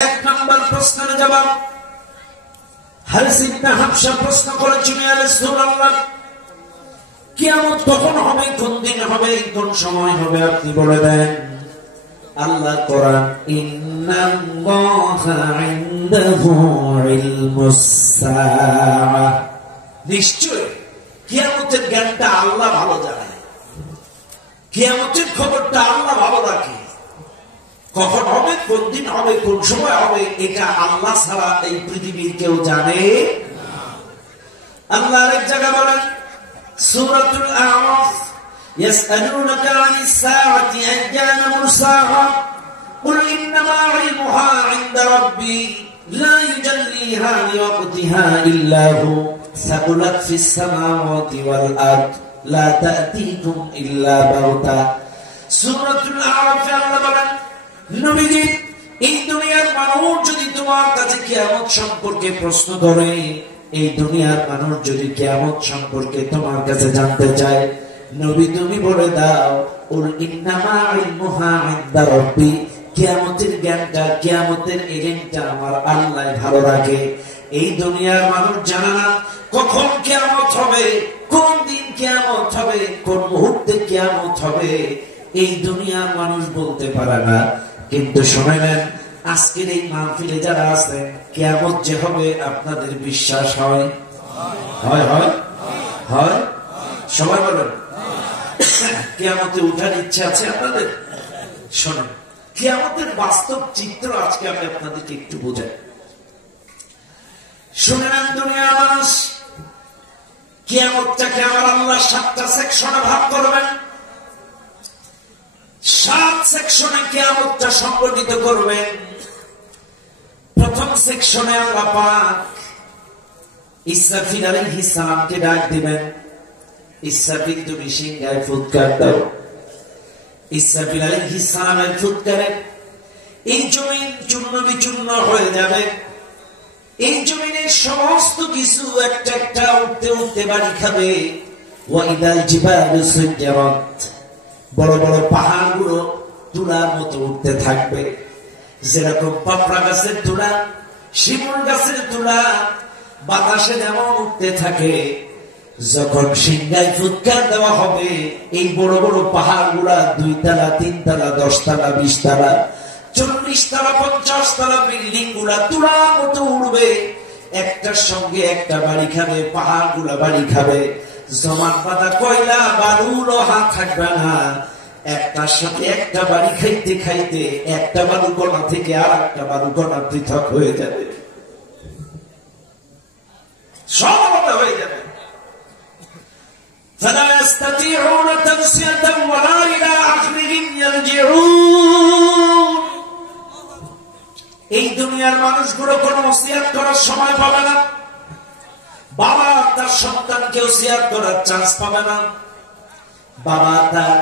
এক নম্বর প্রশ্নের জবাব হারিস ইবনে হাবশা প্রশ্ন করেছেন, ইয়া রাসূলুল্লাহ, কিয়ামত কখন হবে, কোন দিন হবে, কোন সময় হবে, আপনি বলে দেন। আল্লাহ কোরআন, ইন্নাল্লাহা ইনদাহু ইলমুস সাআ, নিশ্চয় কিয়ামতের জ্ঞানটা আল্লাহ ভালো জানে, কিয়ামতের খবরটা আল্লাহ ভালো রাখে। কখন হবে, কোন দিন হবে, কোন সময় হবে, এটা আল্লাহ ছাড়া এই পৃথিবীর কেউ জানে না। আল্লাহ আরেক জায়গায় বলেন সূরাতুল আ'রাফ, ইয়াসআলুনাকা আনিস সাআতি আইয়ানা মুরসাহা কুল ইন্নামা ইলমুহা ইনদা রাব্বি লা ইউজাল্লিহা লিওয়াক্তিহা ইল্লা হু সাকুলাত ফিস সামাওয়াতি ওয়াল আরদ লা তা'তিকুম ইল্লা বাগতা। সূরাতুল আ'রাফ আল্লাহ বলেন, নবীজি, এই দুনিয়ার মানুষ যদি তোমার কাছে কিয়ামত সম্পর্কে প্রশ্ন করে, এই দুনিয়ার মানুষ যদি কিয়ামত সম্পর্কে তোমার কাছে জানতে চায়, নবী তুমি বলে দাও, উল ইন্নামা ইলমুহা ইনদা রাব্বি, কিয়ামতের জ্ঞানটা, কিয়ামতের এজেন্টটা আমার আল্লাহ ভালো রাখে। এই দুনিয়ার মানুষ জানে না কখন কিয়ামত হবে, কোন দিন কিয়ামত হবে, কোন মুহূর্তে কিয়ামত হবে, এই দুনিয়ার মানুষ বলতে পারে না। কিন্তু শুনে নেন, আজকের এই মাহফিলে যারা আছেন, কিয়ামত যে হবে আপনাদের বিশ্বাস হয়? হয় হয় হয়? সবাই বলেন, কিয়ামতে উঠার ইচ্ছা আছে আপনাদের? শোনেন, কিয়ামতের বাস্তব চিত্র আজকে আমি আপনাদেরকে একটু বোঝাই। শুনে নেন দুনিয়ার মানুষ, কিয়ামতটাকে আমার আল্লাহ 7টা সেকশনে ভাগ করবেন। 7 সেকশনে কিয়ামতটা সংগঠিত করবেন। প্রথম সেকশনে আল্লাহ পাক ইসরাফিল আলাইহিস সালামকে ডাক দিবেন। ইসরাফিল, তুমি সিংহায় ফুৎকার দাও। ইসরাফিল আলাইহিস সালামের ফুৎকারে এই জমিন চূর্ণ বিচূর্ণ হয়ে যাবে। এই জমিনের সমস্ত কিছু একটা একটা উঠতে উঠতে বাড়ি খাবে। ওয়াইদাল জিবালু সুজ্জারাত, বড় বড় পাহাড়গুলো তুলার মতো উঠতে থাকবে। যেরকম পাপড়া গাছের তুলা, শিমুল গাছের তুলা বাতাসে যেমন উঠতে থাকে, যখন সিংহায় ফুৎকার দেওয়া হবে, এই বড় বড় পাহাড়গুলা 2 তলা, 3 তলা, 10 তলা, 20 তলা, 40 তলা, 50 তলা বিল্ডিং গুলা তুলার মতো উড়বে। একটার সঙ্গে একটা বাড়ি খাবে, পাহাড়গুলা বাড়ি খাবে। জমান পাতা, কয়লা, বালু, লোহা থাকবে না। একটার সাথে একটা বাড়ি খাইতে খাইতে একটা বালু কণা থেকে আর একটা বালু কণা পৃথক হয়ে যাবে, সব আলাদা হয়ে যাবে। فلا يستطيعون تمسية ولا إلى أهلهم يرجعون। এই দুনিয়ার মানুষগুলো কোনো ওসিয়ত করার সময় পাবে না। বাবা তার সন্তানকে ওসিয়ত করার চান্স পাবে না। বাবা তার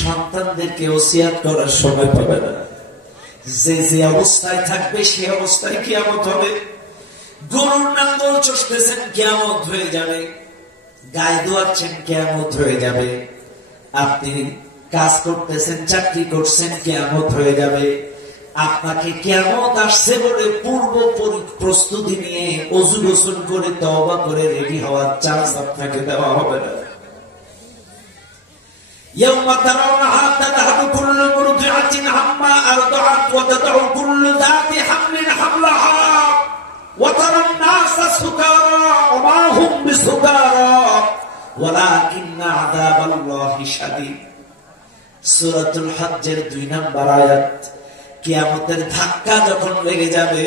সন্তানদেরকে ওসিয়ত করার সময় পাবে না। যে যে অবস্থায় থাকবে সে অবস্থায় কিয়ামত হবে। গরুর নাঙ্গল চষতেছেন, কিয়ামত হয়ে যাবে। গায়ে দোয়াচ্ছেন, কিয়ামত হয়ে যাবে। আপনি কাজ করতেছেন, চাকরি করছেন, কিয়ামত হয়ে যাবে। আপনাকে কিয়ামত আসছে বলে পূর্ব প্রস্তুতি নিয়ে ওযু গোসল করে তওবা করে রেডি হওয়ার চান্স আপনাকে দেওয়া হবে না। ইয়াউমা তারাউনাহা তাযহাবু কুল্লু মুরদিআতিন আম্মা আরদাআত ওয়া তাদউ কুল্লু যাতি হামলিন হামলাহা ওয়া তারান নাসা সুকারা ওয়া মা হুম বিসুকারা ওয়ালাকিন্না আযাবাল্লাহি শাদীদ। সূরাতুল হজ্জের 2 নম্বর আয়াত। কিয়ামতের ধাক্কা যখন লেগে যাবে,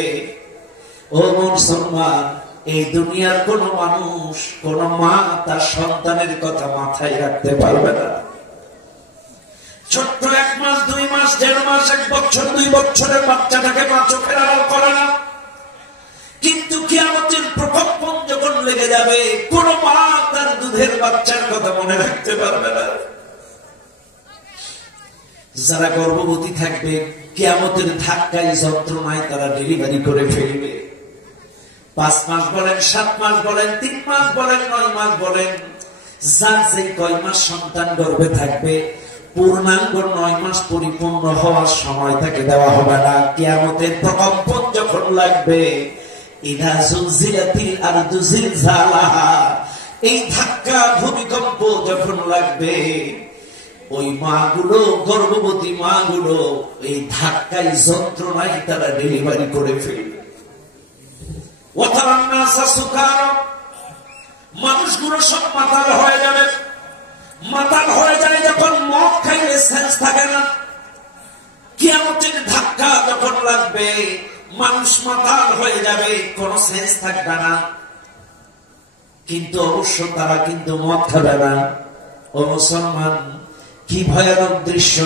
ও মুসলমান, এই দুনিয়ার কোন মানুষ, কোন মা তার সন্তানের কথা মাথায় রাখতে পারবে না। ছোট্ট 1 মাস, 2 মাস, 1.5 মাস, 1 বছর, 2 বছরের বাচ্চাটাকে মা চোখের আড়াল করে না। কিন্তু কিয়ামতের প্রকম্পন যখন লেগে যাবে, কোন মা তার দুধের বাচ্চার কথা মনে রাখতে পারবে না। যারা গর্ভবতী থাকবে, কিয়ামতের ধাক্কায়, যন্ত্রণায় তারা ডেলিভারি করে ফেলবে। 5 মাস বলেন, 7 মাস বলেন, 3 মাস বলেন, 9 মাস বলেন, যার যে কয় মাস সন্তান গর্ভে থাকবে, পূর্ণাঙ্গ 9 মাস পরিপূর্ণ হওয়ার সময় তাকে দেওয়া হবে না। কিয়ামতের প্রকম্পন যখন লাগবে, ইদা জুলজিলাতিল আরদু জিলজালাহা, এই ধাক্কা ভূমিকম্প যখন লাগবে, ওই মাগুলো, গর্ভবতী মাগুলো এই ধাক্কায় যন্ত্রণায় তারা ডেলিভারি করে ফেলবে। ওয়াতারান নাসা সুকারা, মানুষগুলো সব মাতাল হয়ে যাবে। মাতাল হয়ে যায় যখন মদ খাইলে সেন্স থাকে না। কিয়ামতের ধাক্কা যখন লাগবে, মানুষ মাতাল হয়ে যাবে, কোন সেন্স থাকবে না। কিন্তু অবশ্য তারা কিন্তু মদ খাবে না। ও মুসলমান, কি ভয়ানক দৃশ্য!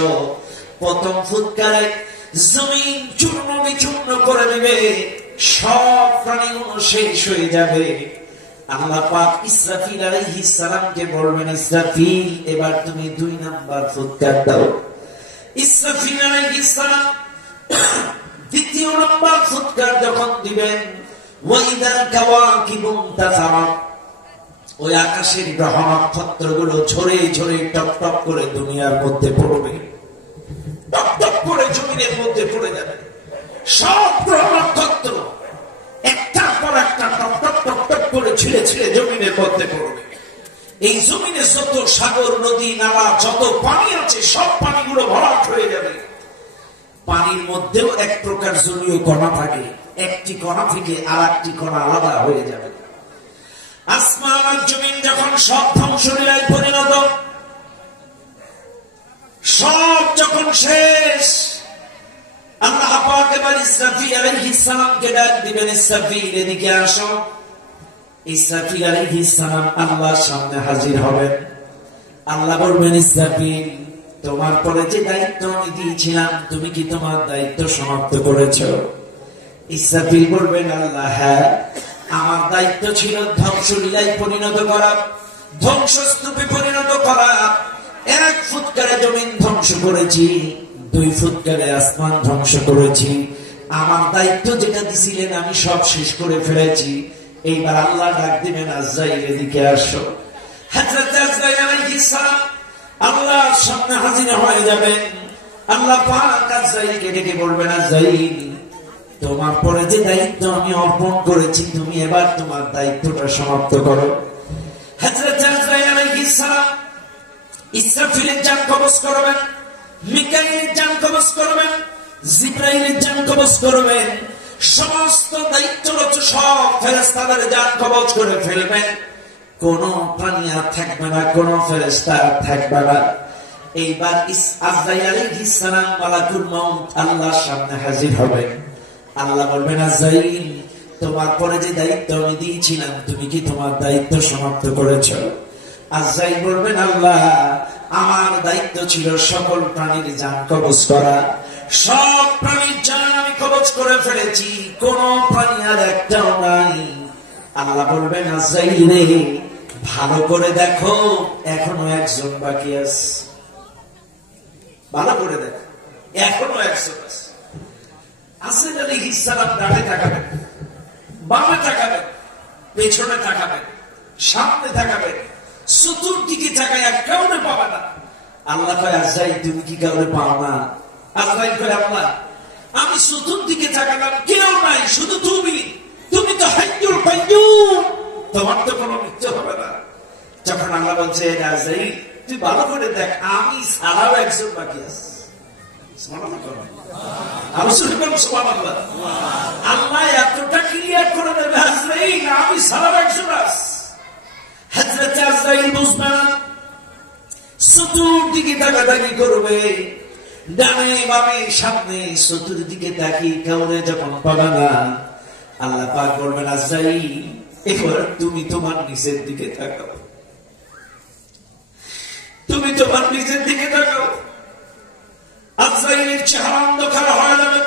প্রথম ফুৎকারে জমিন চূর্ণ বিচূর্ণ করে দেবে, সব প্রাণীগুলো শেষ হয়ে যাবে। আল্লাহ পাক ইসরাফিল আলাইহিস সালামকে বলবেন, ইসরাফিল এবার তুমি 2 নাম্বার ফুৎকার দাও। ইসরাফিল আলাইহিস সালাম 2য় নাম্বার ফুৎকার যখন দিবেন, ওয়াইদাল কাওয়াকিবু তাসারাত, ওই আকাশের গ্রহ নক্ষত্রগুলো ঝরে ঝরে টপ টপ করে দুনিয়ার মধ্যে পড়বে, টপ টপ করে জমিনের মধ্যে পড়ে যাবে। সব গ্রহ নক্ষত্র একটার পর একটা টপ টপ টপ টপ করে ছিঁড়ে ছিঁড়ে জমিনের মধ্যে পড়বে। এই জমিনে যত সাগর, নদী, নালা, যত পানি আছে, সব পানিগুলো ভরাট হয়ে যাবে। পানির মধ্যেও এক প্রকার জলীয় কণা থাকে, একটি কণা থেকে আর একটি কণা আলাদা হয়ে যাবে। আসমান আর জমিন যখন সব ধ্বংসলীলায় পরিণত, সব যখন শেষ, আল্লাহ পাক এবার ইসরাফিল আলাইহিস সালামকে ডাক দিবেন, ইসরাফিল এদিকে আসো। ইসরাফিল আলাইহিস সালাম আল্লাহর সামনে হাজির হবেন। আল্লাহ বলবেন, ইসরাফিল তোমার পরে যে দায়িত্ব আমি দিয়েছিলাম, তুমি কি তোমার দায়িত্ব সমাপ্ত করেছো? ইসরাফিল বলবেন, আল্লাহ হ্যাঁ, আমার দায়িত্ব ছিল ধ্বংসলীলায় পরিণত করা, ধ্বংসস্তূপে পরিণত করা। 1 ফুৎকারে জমিন ধ্বংস করেছি, 2 ফুৎকারে আসমান ধ্বংস করেছি। আমার দায়িত্ব যেটা দিছিলেন আমি সব শেষ করে ফেলেছি। এইবার আল্লাহ ডাক দিবেন, আজরাইল এদিকে আসো। হযরত আজরাইল আলাইহিস সালাম আল্লাহর সামনে হাজির হয়ে যাবেন। আল্লাহ পাক আজরাইলকে ডেকে বলবেন, আজরাইল তোমার পরে যে দায়িত্ব আমি অর্পণ করেছি, তুমি এবার তোমার দায়িত্বটা সমাপ্ত করো। হযরত আজরাইল আলাইহিস সালাম ইসরাফিলের জান কবজ করবেন, মিকাইলের জান কবজ করবেন, জিবরাইলের জান কবজ করবেন। সমস্ত দায়িত্বরত সব ফেরেশতাদের জান কবজ করে ফেলবেন। কোন প্রাণী আর থাকবে না, কোন ফেরেশতা আর থাকবে না। এইবার আজরাইল আলাইহিস সালাম মালাকুল মাউত আল্লাহর সামনে হাজির হবেন। আল্লাহ বলবেন, আজরাইল তোমার পরে যে দায়িত্ব আমি দিয়েছিলাম, তুমি কি তোমার দায়িত্ব সমাপ্ত করেছো? আজরাইল বলবেন, আল্লাহ আমার দায়িত্ব ছিল সকল প্রাণীর জান কবজ করা, সব প্রাণীর জান আমি কবজ করে ফেলেছি, কোন প্রাণী আর একটাও নাই। আল্লাহ বলবেন, আজরাইল রে ভালো করে দেখো, এখনো একজন বাকি আছে। ভালো করে দেখো, এখনো একজন আছে। আজরাইল আলাইহিস সালাম ডানে তাকাবেন, বামে তাকাবেন, পেছনে তাকাবেন, সামনে তাকাবেন, চতুর্দিকে তাকায় কাউকে পাবে না। আল্লাহ কয়, আজরাইল তুমি কি কাউকে পাও না? আজরাইল কয়, আল্লাহ আমি চতুর্দিকে তাকালাম, কেউ নাই, শুধু তুমি। তুমি তো হাইয়ুল কাইয়্যুম, তোমার তো কোনো মৃত্যু হবে না। যখন আল্লাহ বলছে, আজরাইল তুই ভালো করে দেখ, আমি ছাড়াও একজন বাকি আছে। আল্লাহ এতটা ক্লিয়ার করে দেবে, আজরাইল আমি ছাড়াও একজন আছে। হযরত আজরাইল বুঝবেন, চতুর্দিকে তাকাতাকি করবে, ডানে বামে সামনে চতুর্দিকে তাকিয়ে কাউরে যখন পাবে না, আল্লাহ পাক বলবেন, আজরাইল এবার তুমি তোমার নিচের দিকে তাকাও, তুমি তোমার নিচের দিকে তাকাও। আজরাইলের চেহারা অন্ধকার হয়ে যাবে,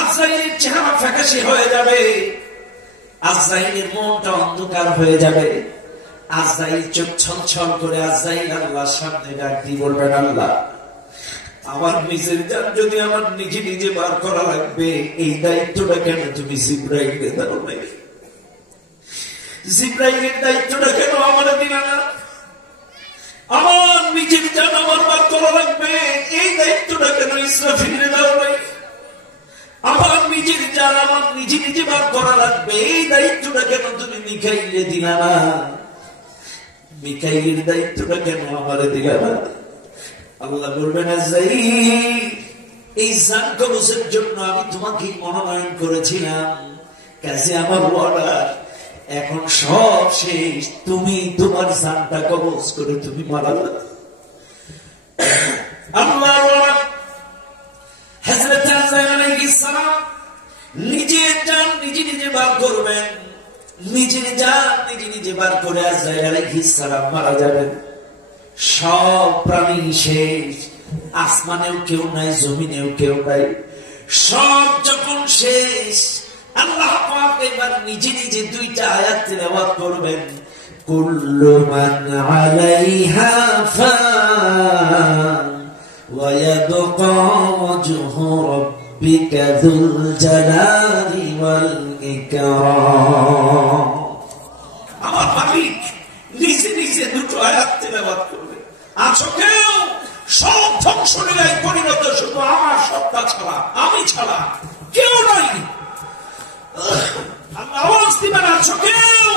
আজরাইলের চেহারা ফ্যাকাশে হয়ে যাবে, আজরাইলের মনটা অন্ধকার হয়ে যাবে। আজরাইল চোখ ছলছল করে আজরাইল আল্লাহর সামনে ডাক দিয়ে বলবেন, আল্লাহ আমার নিজের জান যদি আমার নিজে নিজে বার করা লাগবে, এই দায়িত্বটা কেন তুমি জিবরাইলকে দাও নাই? জিবরাইলের দায়িত্বটা কেন আমার দিলা না? আমার নিজের জান আমার বার করা লাগবে, এই দায়িত্বটা কেন ইসরাফিলে দাও নাই? আমার নিজের জান আমার নিজে নিজে বার করা লাগবে, এই দায়িত্বটা কেন তুমি মিকাইলে দিলা না? মিকাইলের দায়িত্বটা কেন আমারে দিলা না? আল্লাহ বলবেন এই জান কবজের জন্য আমি তোমাকে মনোনয়ন করেছিলাম, কাজে আমার অর্ডার এখন সব শেষ, তুমি তোমার জানটা কবজ করে তুমি মারা যাবে। আল্লাহর অর্ডার হযরত আযার আলাইহিস সালাম নিজের জান নিজে নিজে বার করবেন, নিজের জান নিজে নিজে বার করে আযার আলাইহিস সালাম মারা যাবেন। সব প্রাণী শেষ, আসমানেও কেউ নাই, জমিনেও কেউ নাই, সব যখন শেষ আল্লাহ পাক এবার নিজে নিজে দুইটা আয়াত তেলাওয়াত করবেন, কুল্লু মান আলাইহা ফান ওয়া ইয়াবকা ওয়াজহু রাব্বিকা যুল জালালি ওয়াল ইকরাম। আমার মালিক নিজে নিজে দুটো আয়াত তেলাওয়াত করবে। আছো কেউ? সব ধ্বংসলীলায় পরিণত শুধু আমার সত্তা ছাড়া, আমি ছাড়া কেউ নাই। আওয়াজ দিবেন, আছো কেউ?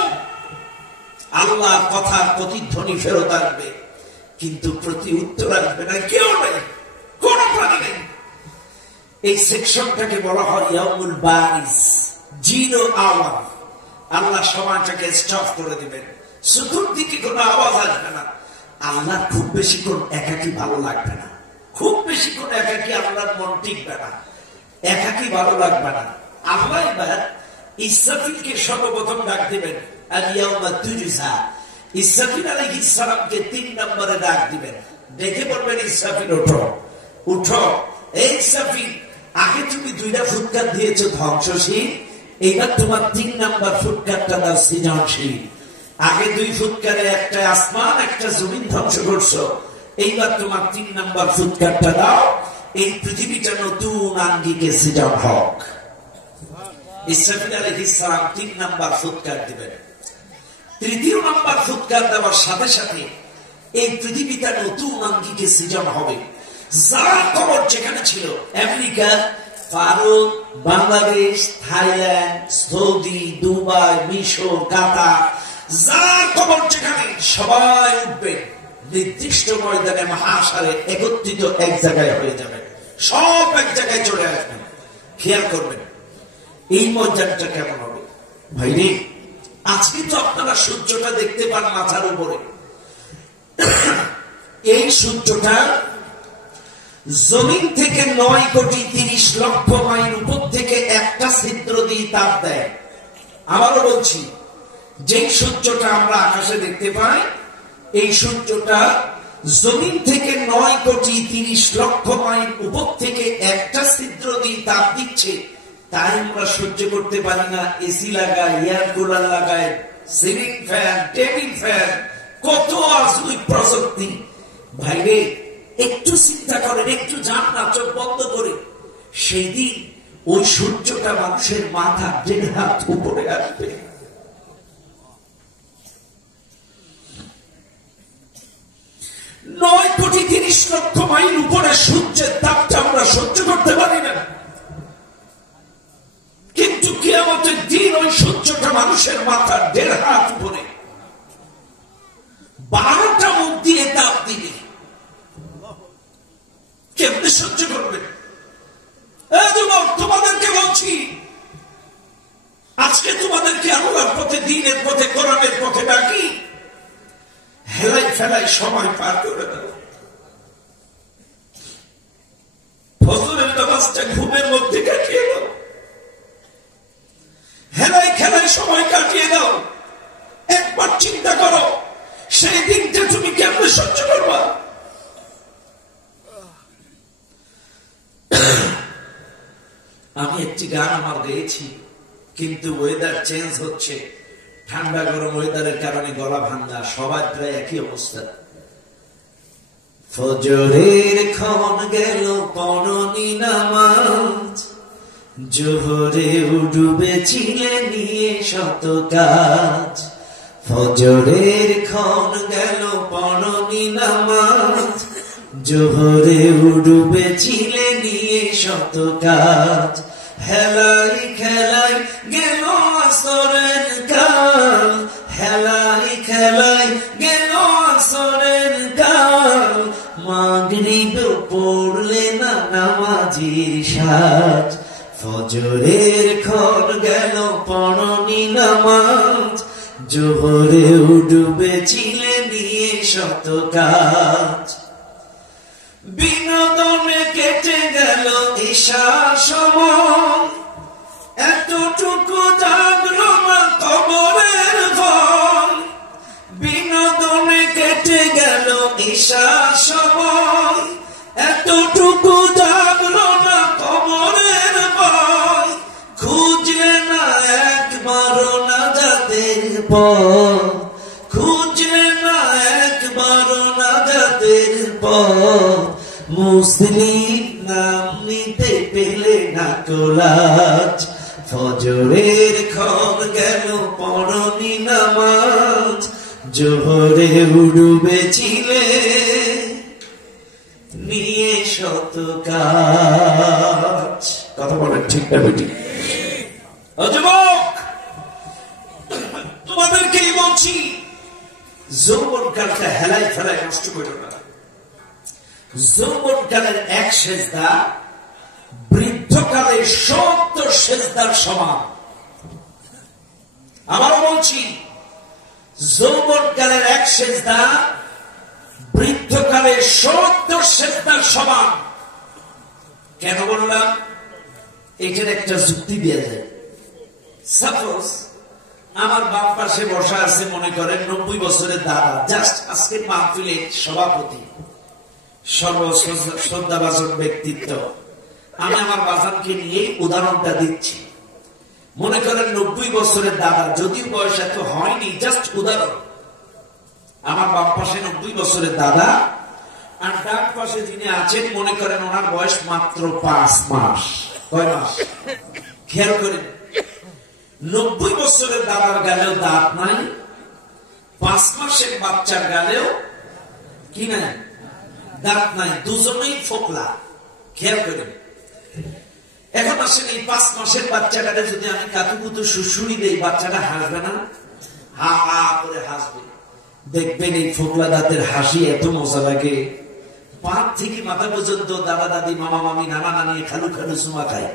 আল্লাহর কথার প্রতিধ্বনি ফেরত আসবে, কিন্তু প্রতি উত্তর আসবে না, কেউ নাই, কোন প্রাণী নেই। এই সেকশনটাকে বলা হয় ইয়াউমুল বারিস, জিরো আওয়ার। আল্লাহ সময়টাকে স্টপ করে দিবেন, চতুর্দিকে কোনো আওয়াজ আসবে না। আল্লাহ খুব বেশিক্ষণ একাকি ভালো লাগবে না, খুব বেশিক্ষণ একাকি আল্লাহর মন টিকবে না, একাকি ভালো লাগবে না। আল্লাহ এবার ইসরাফিলকে সর্বপ্রথম ডাক দিবেন, আল-ইয়াউমা তুজজা। ইসরাফিল আলাইহিস সালামকে 3 নম্বরে ডাক দিবেন, ডেকে বলবেন, ইসরাফিল ওঠো, উঠো। এই ইসরাফিল, আগে তুমি 2টা ফুৎকার দিয়েছো ধ্বংসশীল, এইবার তোমার 3 নম্বর ফুৎকারটা দাও সৃজনশীল। আগে 2 ফুৎকারে একটা আসমান একটা জমিন ধ্বংস করছো, এইবার তোমার 3 নম্বর ফুৎকারটা দাও, এই পৃথিবীটা নতুন আঙ্গিকে সৃজন হোক। ইসরাফিল আলাইহিস সালাম 3 নম্বর ফুৎকার দিবেন। 3য় নম্বর ফুৎকার দেওয়ার সাথে সাথে এই পৃথিবীটা নতুন আঙ্গিকে সৃজন হবে। যার কবর যেখানে ছিল, America, Bharat, Bangladesh, Thailand, Saudi, Dubai, মিশর, কাতার, যার কবর যেখানে, সবাই উঠবে নির্দিষ্ট ময়দানে, মহাসারে একত্রিত এক জায়গায় হয়ে যাবে, সব এক জায়গায় চলে আসবেন। খেয়াল করবেন এই ময়দানটা কেমন হবে। ভাইরে, আজকে তো আপনারা সূর্যটা দেখতে পান মাথার উপরে, এই সূর্যটা জমিন থেকে 9,30,00,000 মাইল উপর থেকে একটা ছিদ্র দিয়ে তাপ দেয়। আবারও বলছি, যেই সূর্যটা আমরা আকাশে দেখতে পাই, এই সূর্যটা জমিন থেকে 9,30,00,000 মাইল উপর থেকে একটা ছিদ্র দিয়ে তাপ দিচ্ছে। তাই আমরা সহ্য করতে পারি না, এসি লাগায়, এয়ার কুলার লাগায়, সিলিং ফ্যান, টেবিল ফ্যান, কত আধুনিক প্রযুক্তি। ভাইরে, একটু চিন্তা করেন, একটু যান না চোখ বন্ধ করে, সেই দিন ওই সূর্যটা মানুষের মাথা 1.5 হাত উপরে আসবে। নয় কোটি 30,00,000 মাইল উপরে সূর্যের তাপটা আমরা সহ্য করতে পারি না, কিন্তু কিয়ামতের দিন ওই সূর্যটা মানুষের মাথা 1.5 হাত উপরে 12টা মুখ দিয়ে তাপ দিবে। কেমনে সহ্য করবে? তোমাদেরকে বলছি, আজকে তোমাদেরকে আল্লাহর পথে, দ্বীনের পথে, কোরআনের পথে ডাকি, হেলাই ফেলাই সময় পার করে দাও। ফজরের নামাজটা ঘুমের মধ্যে কাটিয়ে দাও, হেলাই খেলাই সময় কাটিয়ে দাও। একবার চিন্তা করো, সেই দিনটা তুমি কেমনে সহ্য করবা? আমি একটি গান আমার গেয়েছি, কিন্তু ওয়েদার চেঞ্জ হচ্ছে, ঠান্ডা গরম ওয়েদারের কারণে গলা ভাঙ্গা, সবার প্রায় একই অবস্থা। ফজরের ক্ষণ গেল পরনি নামাজ, জোহরে ডুবে ছিলে নিয়ে শত কাজ, ফজরের ক্ষণ গেল পড়নি নামাজ, জোহরে ডুবেছিলে নিয়ে শত কাজ, হেলাই খেলাই গেল আসরের কাল, হেলাই খেলাই গেল আসরের কাল, মাগরিব পড়লে না নামাজির সাজ, ফজরের ক্ষণ গেল পড়নি নামাজ, জোহরে ডুবেছিলে নিয়ে শত কাজ, বিনোদনে কেটে গেল ঈশার সময়, এতটুকু জাগলো না কবরের ভয়, বিনোদনে কেটে গেল ঈশার সময়, এতটুকু জাগলো না কবরের ভয়, খুঁজলে না একবারও নাজাতের পথ, খুঁজলে না একবারও নাজাতের পথ, মুসলিম নাম নিতে পেলে না কোলাজ, ফজরের ক্ষণ গেল পড়নি নামাজ, জোহরে ডুবেছিলে নিয়ে শত কাজ। কথা বলেন ঠিক না বেটি? যুবক, তোমাদেরকেই বলছি, যৌবনকালটা হেলাই ফেলাই নষ্ট করো না। যৌবনকালের এক সেজদা বৃদ্ধকালের 70 সেজদার সমান। আবারও বলছি, যৌবনকালের এক সেজদা বৃদ্ধকালের 70 সেজদার সমান। কেন বললাম? এটার একটা যুক্তি দেওয়া যায়। সাপোজ আমার বাম পাশে বসা আছে, মনে করেন 90 বছরের দাদা, জাস্ট আজকে মাহফিলের সভাপতি, সর্বশ্রদ্ধাভাজন ব্যক্তিত্ব। আমি আমার বাজানকে নিয়ে উদাহরণটা দিচ্ছি। মনে করেন 90 বছরের দাদা, যদিও বয়স এত হয়নি, জাস্ট উদাহরণ। আমার বাম পাশে 90 বছরের দাদা, আর ডান পাশে যিনি আছেন মনে করেন ওনার বয়স মাত্র 5 মাস। কয় মাস? খেয়াল করেন, 90 বছরের দাদার গালেও দাঁত নাই, 5 মাসের বাচ্চার গালেও কি নাই? দাঁত নাই, দুজনেই ফোকলা। খেয়াল করেন। এখন আসেন, এই 5 মাসের বাচ্চাটাকে যদি আমি কাতুকুতু শুশুড়ি দেই, বাচ্চাটা হাসবে না? হা হা করে হাসবে। দেখবেন এই ফোকলা দাঁতের হাসি এত মজা লাগে, পাত থেকে মাথা পর্যন্ত দাদা দাদি, মামা মামি, নানা নানি খালু খালু চুমা খায়।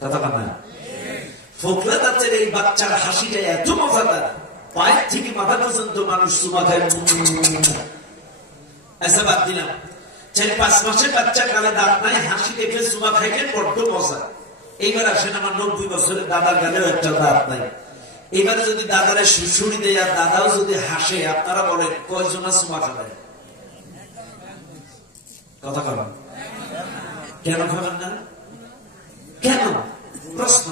কথা না? ফোকলা দাঁতের এই বাচ্চার হাসিটা এত মজাদার, পায়ের থেকে মাথা পর্যন্ত মানুষ চুমা খায়। আচ্ছা, বাদ দিলাম। 4-5 মাসের বাচ্চার গালে দাঁত নাই, হাসি দেখে চুমা খাইলে বড্ড মজা। এইবার আসেন, আমার 90 বছরের দাদার গালেও একটা দাঁত নাই। এবারে যদি দাদারে শুশুড়ি দেয় আর দাদাও যদি হাসে, আপনারা বলেন কয়জনা চুমা খাবেন? কথা বলেন, কেন খাবেন না? কেন? প্রশ্ন।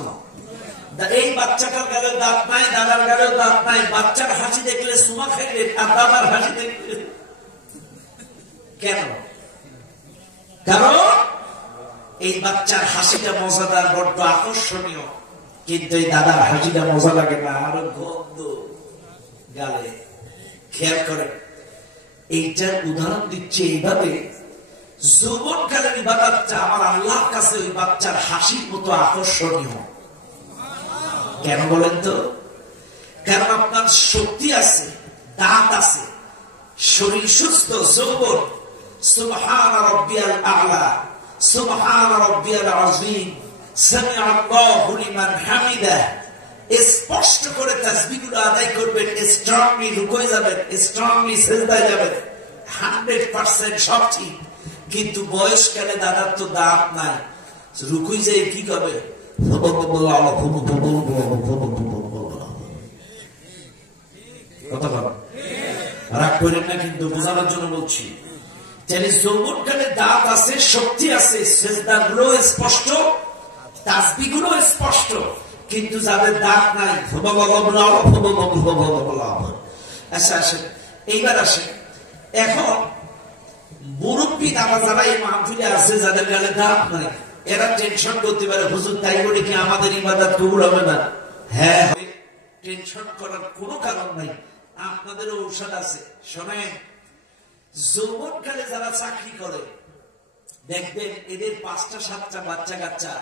এই বাচ্চাটার গালেও দাঁত নাই, দাদার গালেও দাঁত নাই, বাচ্চার হাসি দেখলে চুমা খাইলেন, আর দাদার হাসি দেখলে কেন? কারণ এই বাচ্চার হাসিটা মজাদার, বড্ড আকর্ষণীয়, কিন্তু এই দাদার হাসিটা মজা লাগে না, আরো গন্ধ গালে। খেয়াল করেন, এইটার উদাহরণ দিচ্ছে এইভাবে, যৌবনকালের ইবাদতটা আমার আল্লাহর কাছে ওই বাচ্চার হাসির মতো আকর্ষণীয়। কেন বলেন তো? কারণ আপনার শক্তি আছে, দাঁত আছে, শরীর সুস্থ, যৌবন। সুবহান রাব্বিয়াল আ'লা, সুবহান রাব্বিয়াল আযীম, সামিআ আল্লাহু লিমান হামিদা। স্পষ্ট করে তাসবিহগুলো আদায় করবেন, স্ট্রংলি রুকুয়ে যাবেন, স্ট্রংলি সিজদায় যাবেন, 100% সব ঠিক। কিন্তু বয়সকালে দাদার তো দাঁত নাই, রুকুই যায় কি করবে? কথা বল, রাগ করেন না, কিন্তু বোঝানোর জন্য বলছি। যৌবনকালে দাঁত আছে, শক্তি আছে, সিজদাগুলো স্পষ্ট, তাসবিহগুলো স্পষ্ট, কিন্তু যাদের দাঁত নাই, আচ্ছা আসেন, এইবার আসেন। এখন মুরব্বী দাদা যারা এই মাহফিলে আছে, যাদের গালে দাঁত নাই, এরা টেনশন করতে পারে, হুজুর তাই বলে কি আমাদের ইবাদত কবুল হবে না? হ্যাঁ, টেনশন করার কোনো কারণ নাই। আপনাদের ঔষধ আছে। শোনেন, যৌবনকালে যারা চাকরি করে দেখবেন এদের 5টা 7টা বাচ্চা কাচ্চা,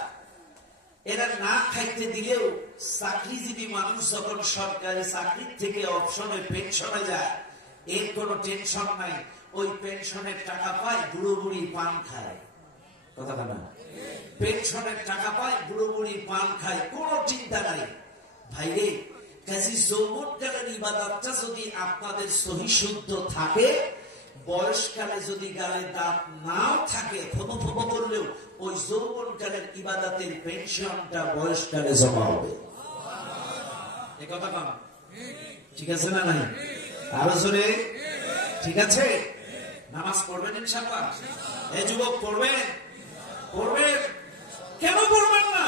এরা না খাইতে দিলেও চাকরিজীবী মানুষ যখন সরকারি চাকরির থেকে অপশনে পেনশনে যায়, এর কোনো টেনশন নাই। ওই পেনশনের টাকা পায়, বুড়ো বুড়ি পান খায়। কথা না, পেনশনের টাকা পায়, বুড়ো বুড়ি পান খায়, কোনো চিন্তা নাই। ভাইরে, কাজী যৌবনকালের ইবাদতটা যদি আপনাদের সহি শুদ্ধ থাকে, বয়সকালে যদি গালে দাঁত নাও থাকে, ফবো ফবো করলেও ওই যৌবনকালের ইবাদতের পেনশনটা বয়সকালে জমা হবে। এ কথা কম ঠিক আছে না? নাই আরো জোরে ঠিক আছে? নামাজ পড়বেন ইনশাআল্লাহ? এ যুবক পড়বেন? পড়বেন? কেন পড়বেন না?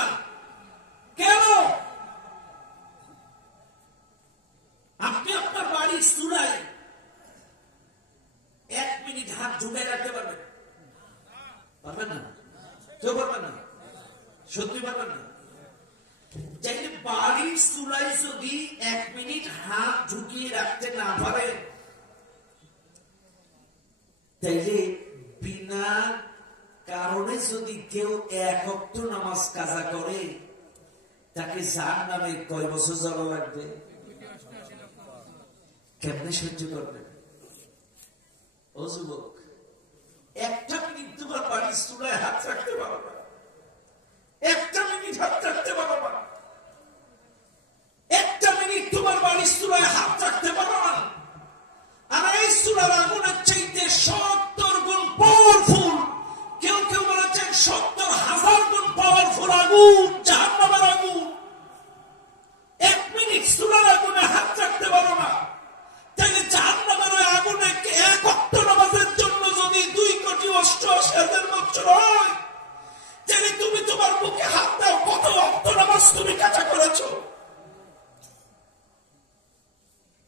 কেন? আপনি আপনার বাড়ির চূড়ায় 1 মিনিট হাত ঢুকে রাখতে পারবেন? পারবেন না? কেউ পারবেন না? সত্যি পারবেন না? চাইলে বাড়ির চূড়ায় যদি 1 মিনিট হাত ঢুকিয়ে রাখতে না পারেন, তাইলে বিনা কারণে যদি কেউ 1 ওয়াক্ত নামাজ কাজা করে, তাকে জাহান্নামে কয় বছর যাওয়া লাগবে? কেমনে সহ্য করবেন? ও যুবক, 1 মিনিট তোমার বাড়ির চূড়ায় হাত রাখতে পারো না, 1 মিনিট হাত রাখতে পারো না, 1 মিনিট তোমার বাড়ির চূড়ায় হাত রাখতে পারো না। আর এই চূড়ার আগুনের চাইতে 70 গুণ পাওয়ারফুল, কেউ কেউ বলেছেন 70,000 গুণ পাওয়ারফুল আগুন, জাহান্নামের আগুন। 1 মিনিট চূড়ার আগুনে হাত রাখতে পারো না, তাহলে জাহান্নামের ওই আগুনে 1 ওয়াক্ত নামাজের জন্য যদি 2,88,000 বছর হয়, তাহলে তুমি তোমার বুকে হাত দাও, কত ওয়াক্ত নামাজ তুমি কাজা করেছো?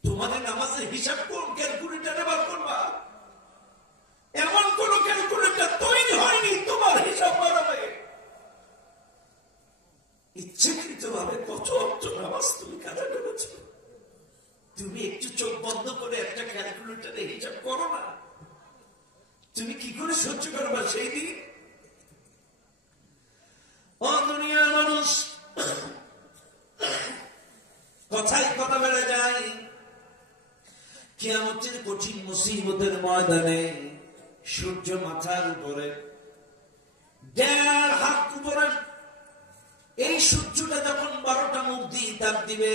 তোমাদের নামাজের হিসাব কোন ক্যালকুলেটরে বার করবা? এমন কোন ক্যালকুলেটর তৈরি হয়নি তোমার হিসাব বাড়াবে। ইচ্ছাকৃত ভাবে কত ওয়াক্ত নামাজ তুমি কাজা করেছো? তুমি একটু চোখ বন্ধ করে একটা ক্যালকুলেটরে হিসাব করো না, তুমি কি করে সহ্য করবা সেই দিন? ও দুনিয়ার মানুষ, কথায় কথা বেড়ে যায়। কিয়ামতের কঠিন মুসিবতের ময়দানে সূর্য মাথার উপরে, 1.5 হাত উপরে, এই সূর্যটা যখন 12টা মুখ দিয়ে তাপ দিবে,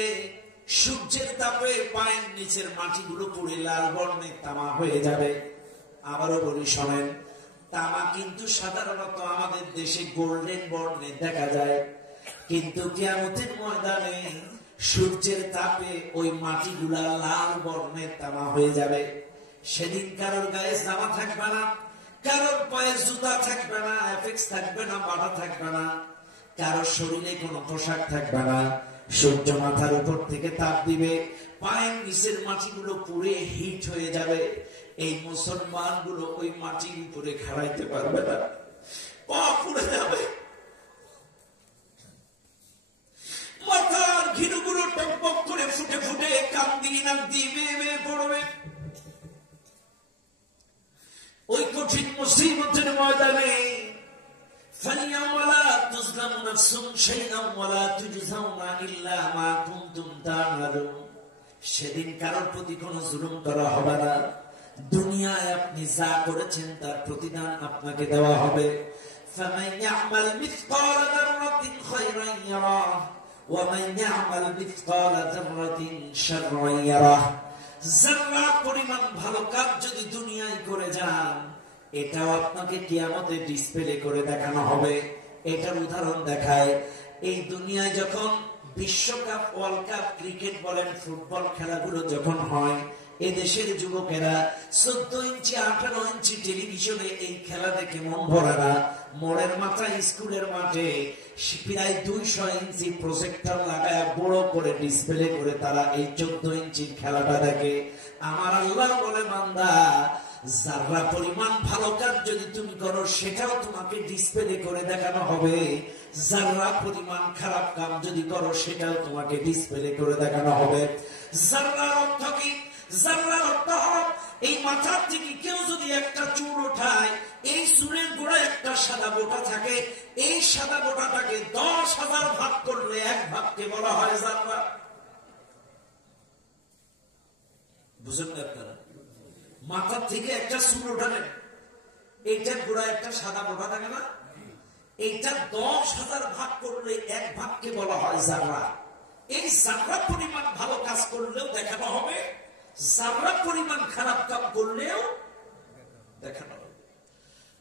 সূর্যের তাপে পায়ের নিচের মাটিগুলো পুড়ে লাল বর্ণে তামা হয়ে যাবে। আবারও বলি শোনেন, তামা কিন্তু সাধারণত আমাদের দেশে গোল্ডেন বর্ণে দেখা যায়, কিন্তু কিয়ামতের ময়দানে সূর্যের তাপে ওই মাটিগুলা লাল বর্ণের তামা হয়ে যাবে। সেদিন কারোর গায়ে জামা থাকবে না, কারোর পায়ে জুতা থাকবে না, এফেক্স থাকবে না, বাটা থাকবে না, কারোর শরীরে কোনো পোশাক থাকবে না। সূর্য মাথার উপর থেকে তাপ দিবে, পায়ের নিচের মাটিগুলো পুড়ে হিট হয়ে যাবে। এই মুসলমান গুলো ওই মাটির উপরে খাড়াইতে পারবে না, পা পুড়ে যাবে, মাথার ঘিনুগুলো টকবক করে ফুটে ফুটে কান দিয়ে নাক দিয়ে বেয়ে বেয়ে পড়বে। ওই কঠিন মুসিবতের ময়দানে সেদিন কারোর প্রতি কোন জুলুম করা হবে না। দুনিয়ায় আপনি যা করেছেন তার প্রতিদান আপনাকে দেওয়া হবে। فَمَنْ يَعْمَلْ مِثْقَالَ ذَرَّةٍ خَيْرًا يَرَهُ وَمَنْ يَعْمَلْ مِثْقَالَ ذَرَّةٍ شَرًّا يَرَهُ। যারা পরিমাণ ভালো কাজ যদি দুনিয়ায় করে যান, এটাও আপনাকে কিয়ামতে ডিসপ্লে করে দেখানো হবে। এটার উদাহরণ দেখায়, এই দুনিয়ায় যখন বিশ্বকাপ, ওয়ার্ল্ড কাপ, ক্রিকেট বলেন, ফুটবল খেলাগুলো যখন হয়, এ দেশের যুবকেরা 14 ইঞ্চি 18 ইঞ্চি টেলিভিশনে এই খেলা দেখে মন ভরে না। মোড়ের মাথায় স্কুলের মাঠে প্রায় 200 ইঞ্চি প্রজেক্টর লাগায় বড় করে ডিসপ্লে করে তারা এই 14 ইঞ্চির খেলাটা দেখে। আমার আল্লাহ বলে, বান্দা, যারা পরিমাণ ভালো কাজ যদি তুমি করো সেটাও তোমাকে ডিসপ্লে করে দেখানো হবে, যারা পরিমাণ খারাপ কাজ যদি করো সেটাও তোমাকে ডিসপ্লে করে দেখানো হবে। যারা অর্থ কি? জাররার অর্থ হলো এই মাথার থেকে কেউ যদি একটা চুল ওঠায়, এই চুলের গোড়ায় একটা সাদা বোটা থাকে, এই সাদা বোটাটাকে 10,000 ভাগ করলে এক ভাগকে বলা হয় জাররা। বুঝলেন না আপনারা? মাথার থেকে একটা চুল ওঠালেন, এইটার গোড়ায় একটা সাদা বোটা থাকে না, এইটা 10,000 ভাগ করলে এক ভাগকে বলা হয় জাররা। এই জাররা পরিমাণ ভালো কাজ করলেও দেখানো হবে, জাররা পরিমাণ খারাপ কাজ করলেও দেখানো হবে।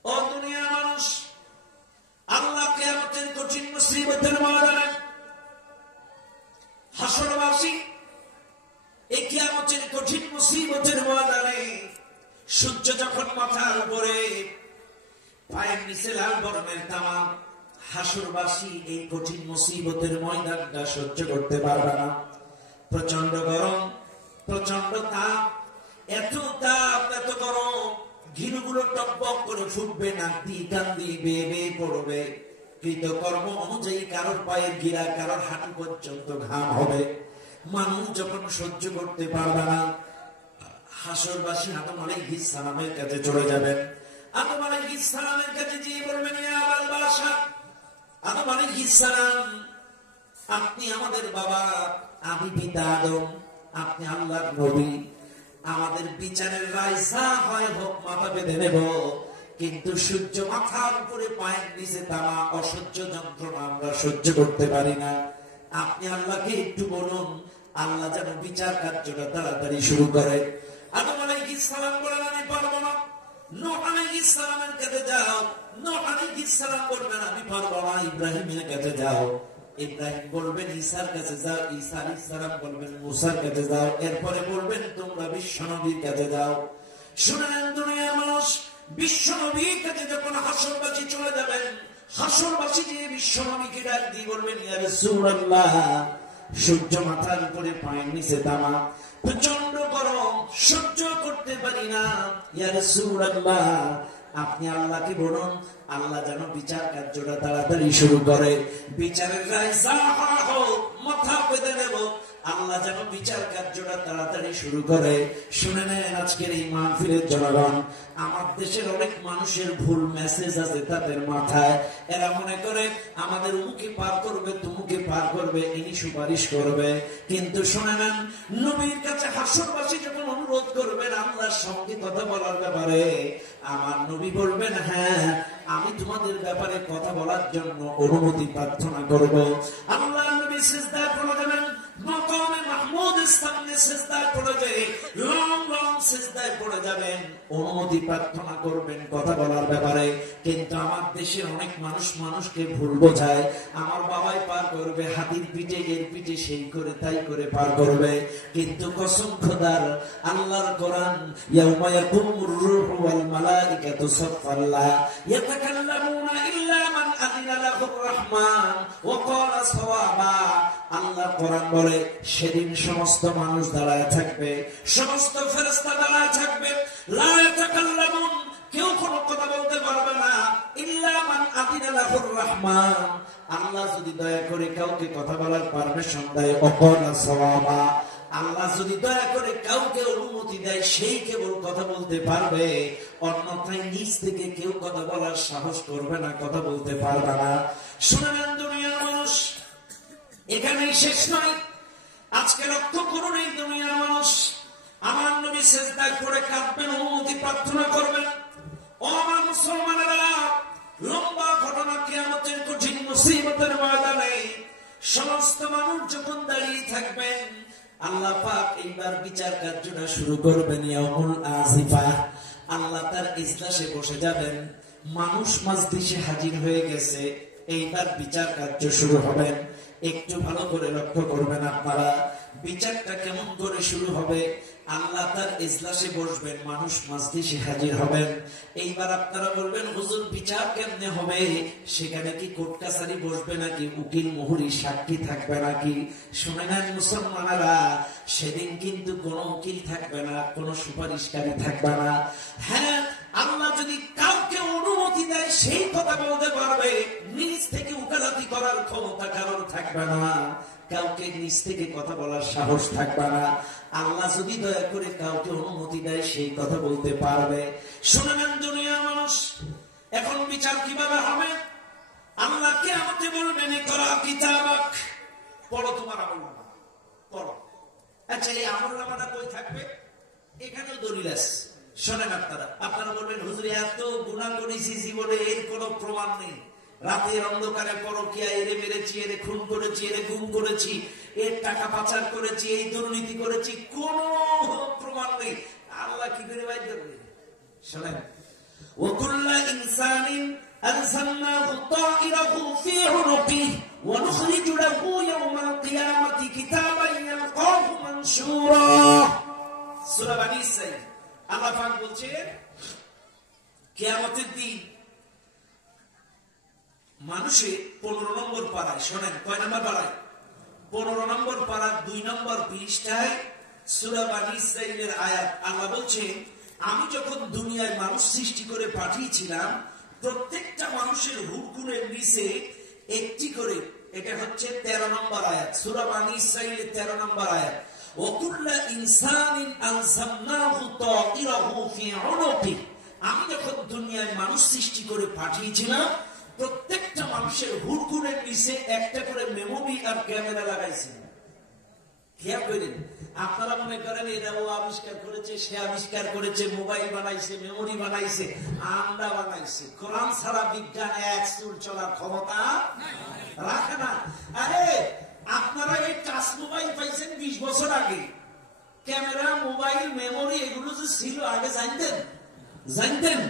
ও দুনিয়ার মানুষ, আল্লাহ কিয়ামতের কঠিন মুসিবতের ময়দানে হাসরবাসী, এই কিয়ামতের কঠিন মুসিবতের ময়দানে সূর্য যখন মাথার উপরে, পায়ের নিচে লাল বরণের তামা, হাসরবাসী এই কঠিন মুসিবতের ময়দানটা সহ্য করতে পারবে না। প্রচন্ড গরম, প্রচন্ড তাপ, এত তাপ, এত গরম, ঘিরুগুলো টকবক করে ফুটবে, নাক দিয়ে কান দিয়ে বেয়ে বেয়ে পড়বে। কৃতকর্ম অনুযায়ী কারোর পায়ের গিরা, কারোর হাঁটু পর্যন্ত ঘাম হবে। মানুষ যখন সহ্য করতে পারবে না, হাসরবাসী আদম আলাইহিস সালামের কাছে চলে যাবেন। আদম আলাইহিস সালামের কাছে গিয়ে বলবেন, ইয়া আবাল বাশার, আদম আলাইহিস সালাম, আপনি আমাদের বাবা, আমি পিতা আদম, আপনি আল্লাহর নবী, আমাদের বিচারের রায় যা হয় হোক, মাথা বেঁধে নেব, কিন্তু সূর্য মাথার উপরে পায়ের নিচে তামা, অসহ্য যন্ত্রণা আমরা সহ্য করতে পারি না। আপনি আল্লাহকে একটু বলুন, আল্লাহ যেন বিচার কার্যটা তাড়াতাড়ি শুরু করে। আদম আলাইহিস সালাম বলেন, আমি পারবো না। নূহ আলাইহিস সালামের কাছে যাও। নূহ আলাইহিস সালাম বলবেন, আমি পারবো না। ইব্রাহিমের কাছে যাও। ইব্রাহিম বলবেন, ঈসার কাছে যাও। ঈসা আলাইহিস সালাম বলবেন, মুসার কাছে যাও। এরপরে বলবেন, তোমরা বিশ্বনবীর কাছে যাও। শুনেন দুনিয়ার মানুষ, বিশ্বনবীর কাছে যখন হাসরবাসী চলে যাবেন, হাসরবাসী দিয়ে বিশ্বনবীকে ডাক দিয়ে বলবেন, ইয়া রাসূলুল্লাহ, সূর্য মাথার উপরে, পায়ের নিচে তামা, প্রচন্ড গরম, সহ্য করতে পারি না। ইয়া রাসূলুল্লাহ, আপনি আল্লাহকে বলুন, আল্লাহ যেন বিচার কার্যটা তাড়াতাড়ি শুরু করে। বিচারের রায় যা হোক, মাথা পেতে নেব, আল্লাহ যেন বিচার কার্যটা তাড়াতাড়ি শুরু করে। শুনে নেন আজকের এই মাহফিলের জনগণ, আমার দেশের অনেক মানুষের ভুল মেসেজ আছে তাদের মাথায়। এরা মনে করে আমাদের উমুকে পার করবে, তুমুকে পার করবে, ইনি সুপারিশ করবে। কিন্তু শুনে নেন, নবীর কাছে হাসরবাসী যখন অনুরোধ করবেন আল্লাহর সঙ্গে কথা বলার ব্যাপারে, আমার নবী বলবেন, হ্যাঁ, আমি তোমাদের ব্যাপারে কথা বলার জন্য অনুমতি প্রার্থনা করব। আল্লাহ নবী সিজদায় পড়ে যাবেন, মাকামে মাহমুদের সামনে সিজদায় পড়ে যায়, লং সিজদায় পড়ে যাবেন, অনুমতি প্রার্থনা করবেন কথা বলার ব্যাপারে। কিন্তু আমার দেশের অনেক মানুষ মানুষকে ভুল বোঝায়। আমার বাবাই পার করবে হাতির পিঠে, এর পিঠে, সেই করে তাই করে পার করবে। কিন্তু কসম খোদার, আল্লাহর কোরআন, ইয়াউমা ইয়াকুমুর রূহু ওয়াল মালাইকাতু সাফফাল্লাহ ইয়াতাকাল্লামুনা ইল্লা মান আযিনা লাহুর রাহমান ওয়া ক্বালা সাওয়াবা। আল্লাহর কোরআন বলে, সেদিন সমস্ত মানুষ দাঁড়ায় থাকবে, সমস্ত ফেরেশতা দাঁড়ায় থাকবে, লা ইয়াতাকাল্লামুন, কেউ কোনো কথা বলতে পারবে না, ইল্লা মান আযিনা লাহুর রাহমান, আল্লাহ যদি দয়া করে কাউকে কথা বলার পারমিশন দেয়, ওয়া ক্বালা সাওয়াবা, আল্লাহ যদি দয়া করে কাউকে অনুমতি দেয়, সেই কেবল কথা বলতে পারবে। অন্যথায় নিজ থেকে কেউ কথা বলার সাহস করবে না, কথা বলতে পারবে না। শুনেন দুনিয়ার মানুষ, এখানেই শেষ নয়। আজকে লক্ষ্য করুন, এই দুনিয়ার মানুষ, আমার নবী সিজদায় পড়ে কাঁদবেন, অনুমতি প্রার্থনা করবেন। ও আমার মুসলমানেরা, লম্বা ঘটনা, কিয়ামতের কঠিন মুসিবতের ময়দানে সমস্ত মানুষ যখন দাঁড়িয়ে থাকবেন, আল্লাহ পাক এইবার বিচার কার্যটা শুরু করবেন। ইয়াউমুল আজিফা, আল্লাহ তার ইজলাসে বসে যাবেন, মানুষ মাজলিসে হাজির হয়ে গেছে, এইবার বিচার কার্য শুরু হবেন। একটু ভালো করে লক্ষ্য করবেন আপনারা, বিচারটা কেমন করে শুরু হবে। আল্লাহ তার ইজলাসে বসবেন, মানুষ মাজলিসে হাজির হবেন। এইবার আপনারা বলবেন, হুজুর বিচার কেমনে হবে? সেখানে কি কোর্ট কাছারি বসবে নাকি উকিল মুহুরি সাক্ষী থাকবে নাকি? শুনে নেন মুসলমানেরা, সেদিন কিন্তু কোন উকিল থাকবে না, কোন সুপারিশকারী থাকবে না। হ্যাঁ, আল্লাহ যদি কাউকে অনুমতি দেয় সেই কথা বলতে পারবে, নিজ থেকে উকালতি করার ক্ষমতা কারোর থাকবে না। কাউকে নিজ থেকে কথা বলার সাহস থাকবে না। আল্লাহ যদি দয়া করে কাউকে অনুমতি দেয় সেই কথা বলতে পারবে। শুনে নেন দুনিয়ার মানুষ, এখন বিচার কিভাবে হবে? আল্লাহ কিয়ামতে বলবেন ইকরা কিতাবাক, পড়ো তোমার আমলনামা, পড়ো। আচ্ছা, এই আমলনামাটা কই থাকবে? এখানেও দলিল আছে, শোনেন আপনারা বলবেন হুজুর এত গুনাহ করেছি জীবনে, এর কোনো প্রমাণ নেই। রাতের অন্ধকারে পরকীয়া, এরে মেরেছি, এরে খুন করেছি, এরে গুম করেছি, এর টাকা পাচার করেছি, এই দুর্নীতি করেছি, কোন প্রমাণ নেই। আল্লাহ কি করে বাইর করবে? শোনেন, ওয়াকুল্লা ইনসানিন আলজামনাহু তাইরাহু ফি উনুকিহি ওয়া নুখরিজু লাহু ইয়াওমাল কিয়ামাতি কিতাবান ইয়ালকাহু মানশুরা। সূরা বনী ইসরাঈল আল্লাহ পাক বলছেন কিয়ামতের দিন মানুষে 15 নম্বর পারায়, শোনেন কয় নম্বর পারায়? 15 নম্বর পারার 2 নম্বর পৃষ্ঠায় সূরা বনী ইসরাঈলের আয়াত। আল্লাহ বলছেন আমি যখন দুনিয়ায় মানুষ সৃষ্টি করে পাঠিয়েছিলাম, প্রত্যেকটা মানুষের হুকুমের নিচে একটি করে, এটা হচ্ছে 13 নম্বর আয়াত, সূরা বনী ইসরাঈলের 13 নম্বর আয়াত। ওয়াকুল্লা ইনসানিন আলজামনাহু তাইরাহু ফি উনুকিহি, আমি যখন দুনিয়ায় মানুষ সৃষ্টি করে পাঠিয়েছিলাম, প্রত্যেকটা মানুষের হুকুমের নিচে একটা করে মেমোরি আর ক্যামেরা লাগাইছি। খেয়াল করেন, আপনারা মনে করেন এরা ও আবিষ্কার করেছে, সে আবিষ্কার করেছে, মোবাইল বানাইছে, মেমোরি বানাইছে, আন্ডা বানাইছে। কোরআন ছাড়া বিজ্ঞান এক চুল চলার ক্ষমতা রাখে না। আরে আপনারা এই টাচ মোবাইল পাইছেন 20 বছর আগে, ক্যামেরা, মোবাইল, মেমোরি এগুলো যে ছিল আগে জানতেন?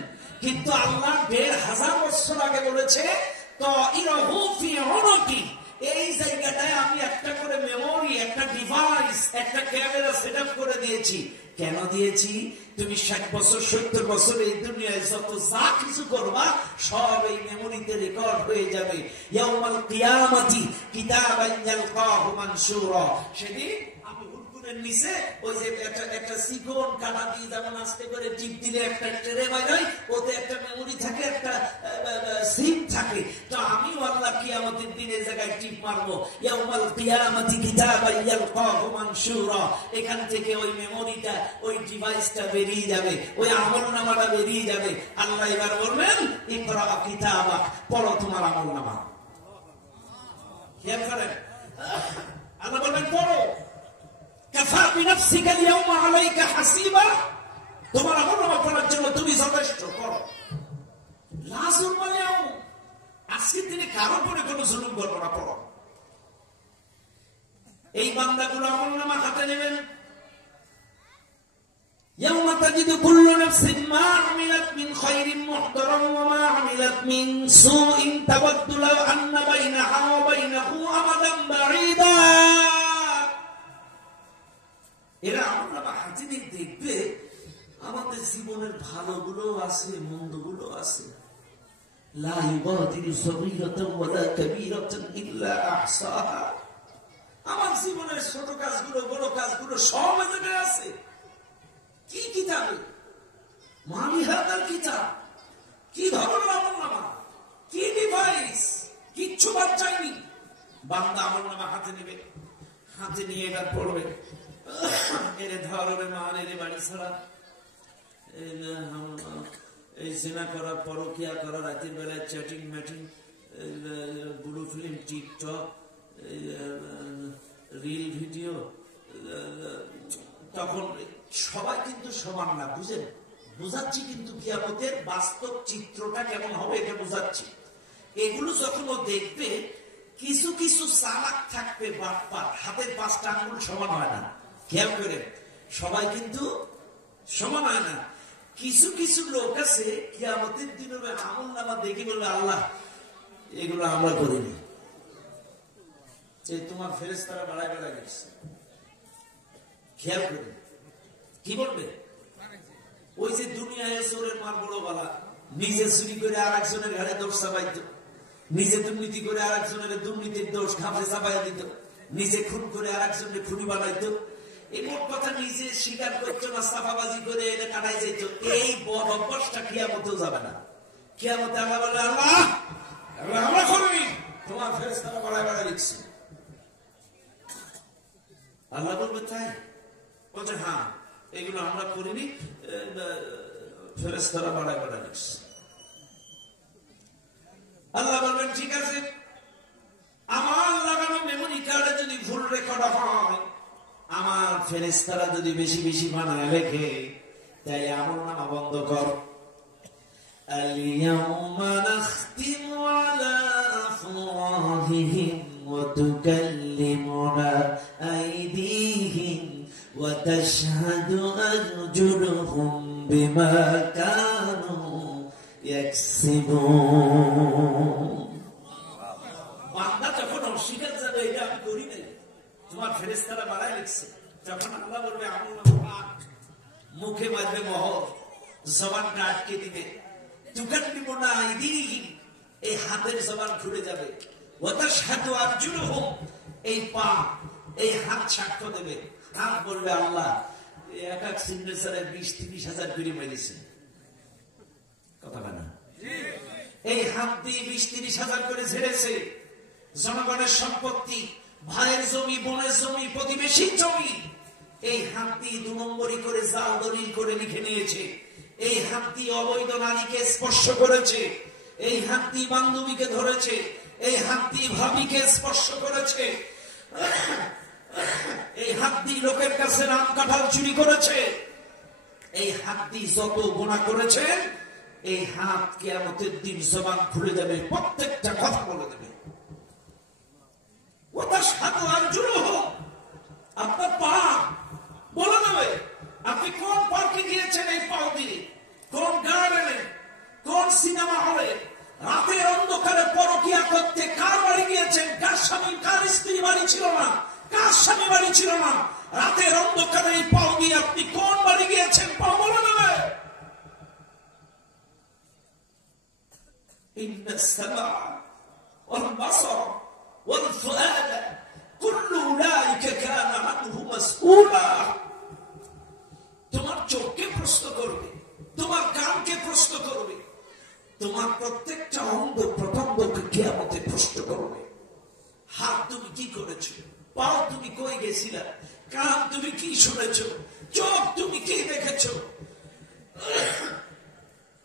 কিন্তু আল্লাহ 1500 বছর আগে বলেছে তাইরাহু ফি উনুকিহি, এই জায়গাটায় আমি একটা করে মেমোরি, একটা ডিভাইস, একটা ক্যামেরা সেটআপ করে দিয়েছি। কেন দিয়েছি? তুমি 60 বছর 70 বছর এই দুনিয়ায় যত যা কিছু করবা সব এই মেমোরিতে রেকর্ড হয়ে যাবে। ইয়াউমাল কিয়ামাতি কিতাবান ইয়ালকাহু মানশুরা, সেদিন আমি হুকুমের নিচে ওই যে একটা সিকন কাটা দিয়ে যেমন আস্তে করে টিপ দিলে একটা ট্রে বাইরে, ওতে একটা মেমোরি থাকে, একটা সিম থাকে। তো আমিও আল্লাহ কিয়ামতের দিনে জায়গায় টিপ মারবো, ইয়াউমাল কিয়ামাতি কিতাবান ইয়ালকাহু মানশুরা, এখান থেকে ওই মেমোরিটা, ওই ডিভাইসটা বেরিয়ে যাবে, ওই আমলনামাটা বেরিয়ে যাবে। আল্লাহ এবার বলবেন ইকরা কিতাবাক, পড়ো তোমার আমলনামা। খেয়াল করেন, আল্লাহ বলবেন পড়ো। কাফা বিনাফসিকা আল-ইয়াওমা আলাইকা হাসিবা, তোমার আমলনামা পড়ার জন্য তুমি যথেষ্ট, পড়ো। লা যুলমা আল-ইয়াওম, আজকের দিনে কারো উপরে কোনো জুলুম করবো না, পড়ো। এই বান্দাগুলো আমলনামা হাতে নেবেন। ইয়াওমা তাজিদু কুল্লু নাফসিন মা আমিলাত মিন খায়রিন মুহতারাম ওয়া মা আমিলাত মিন সুইন তাওয়াদ্দু লাও আন্না বাইনাহা ওয়া বাইনাহু আমাদান বাঈদা। এরা আমলনামা হাতে নিয়ে দেখবে আমাদের জীবনের ভালোগুলো আছে, মন্দগুলো আছে। লা ইউগাদিরু সগীরাতান ওয়ালা কাবীরাতান ইল্লা আহসাহা, আমার জীবনের ছোট কাজগুলো, বড় কাজগুলো সব এখানে আছে। কি কিতাবে? মালিহাদাল কিতাব, কি ধরনের আমলনামা, কি ডিভাইস, কিচ্ছু বাদ যায়নি। বান্দা আমলনামা হাতে নেবে, হাতে নিয়ে এবার পড়বে, এরে ধরবে মান, এরে বাড়ি ছাড়া, এই জিনা করা, পরকিয়া করা, রাতের বেলায় chatting matting, blue film, TikTok, reel video. তখন সবাই কিন্তু সমান না, বুঝেন? বুঝাচ্ছি কিন্তু কিয়ামতের বাস্তব চিত্রটা কেমন হবে এটা বুঝাচ্ছি। এগুলো যখন ও দেখবে, কিছু কিছু চালাক থাকবে, বাটপার, হাতের 5টা আঙ্গুল সমান হয় না। খেয়াল করে, সবাই কিন্তু সমান হয় না। কিছু কিছু লোক আছে কিয়ামতের দিন আমলনামা দেখি বলবে আল্লাহ এগুলো আমরা করিনি, তোমার ফেরেশতারা বাড়ায় বাড়ায় গেছে। খেয়াল করে কি বলবে? ওই যে দুনিয়ায় চোরের মার বড় বালা, নিজে চুরি করে আর একজনের ঘাড়ে দোষ চাপাইত, নিজে দুর্নীতি করে আর একজনের দুর্নীতির দোষ খাপে চাপাইয়া দিত, নিজে খুন করে আর একজনের খুনি বানাইতো। এই মোট কথা নিজে স্বীকার করতো না, সাফাবাজি করে এটা কাটাই যেত। এই বদ অভ্যাসটা কিয়ামতেও যাবে না। কিয়ামতে আল্লাহ বলে আল্লাহ আমরা করিনি, তোমার ফেরেশতারা বাড়ায় বাড়ায় লিখছে। আল্লাহ বলবে তাই? বলছে হ্যাঁ, এগুলো আমরা করিনি, ফেরেশতারা বাড়ায় বাড়ায় লিখছে। আল্লাহ বলবেন ঠিক আছে, আমার লাগানো মেমোরি কার্ডে যদি ভুল রেকর্ড হয়, আমার ফেরেশতারা যদি বেশি বেশি বানায় লেখে, তাই আমলনামা বন্ধ কর। আল-ইয়াওমা নাখতিমু আলা আফওয়াহিহিম ওয়া তুকাল্লিমুনা আইদিহিম ওয়া তাশহাদু আরজুলুহুম বিমা কানু ইয়াকসিবুন। বান্দা যখন অস্বীকার যাবে এটা আমি করি নাই, তোমার ফেরেশতারা বাড়ায় লিখছে, যখন আল্লাহ বলবে আমলনামা, মুখে মারবে মোহর, জবানটা আটকে দিবে, তুকাল্লিমুনা আইদিহিম, এই হাতের জবান খুলে যাবে, ওয়া তাশহাদু আরজুলুহুম, এই পা এই হাত সাক্ষ্য দেবে। হাত বলবে আল্লাহ এক এক সিগনেচারে 20-30 হাজার করে মেরেছে, কথা না? এই হাত দিয়ে 20-30 হাজার করে ছেড়েছে। জনগণের সম্পত্তি, ভাইয়ের জমি, বোনের জমি, প্রতিবেশীর জমি, এই হাত দিয়ে 2 নম্বরই করে জাল দলিল করে লিখে নিয়েছে। এই হাত দিয়ে অবৈধ নারীকে স্পর্শ করেছে, এই হাত দিয়ে বান্ধবীকে ধরেছে, এই হাত দিয়ে ভাবিকে স্পর্শ করেছে, এই হাত দিয়ে লোকের কাছে রাম কাঁঠাল চুরি করেছে, এই হাত দিয়ে যত গুনাহ করেছে, এই হাত কিয়ামতের দিন জবান খুলে যাবে, প্রত্যেকটা কথা বলে দেবে। ওয়া তাশহাদু আরজুলুহুম, আপনার পা বলে দেবে আপনি কোন পার্কে গিয়েছেন এই পাও দিয়ে, কোন গার্ডেনে, কোন সিনেমা হলে, রাতের অন্ধকারে পরকিয়া করতে কার বাড়ি গিয়েছেন, কার স্বামী কার স্ত্রী বাড়ি ছিল না, কার স্বামী বাড়ি ছিল না, রাতের অন্ধকারে এই পাও দিয়ে আপনি কোন বাড়ি গিয়েছেন, পাও বলে দেবে। ইন্নাস সামআ ওয়াল বাসার ওয়াল ফুআদা কুল্লু উলাইকা কানা আনহু মাসউলা। তোমার চোখকে প্রশ্ন করবে, তোমার কানকে প্রশ্ন করবে, তোমার প্রত্যেকটা অঙ্গ প্রত্যঙ্গকে কিয়ামতে প্রশ্ন করবে। হাত তুমি কি করেছো, পাও তুমি কই গেছিলা, কান তুমি কি শুনেছো, চোখ তুমি কি দেখেছো,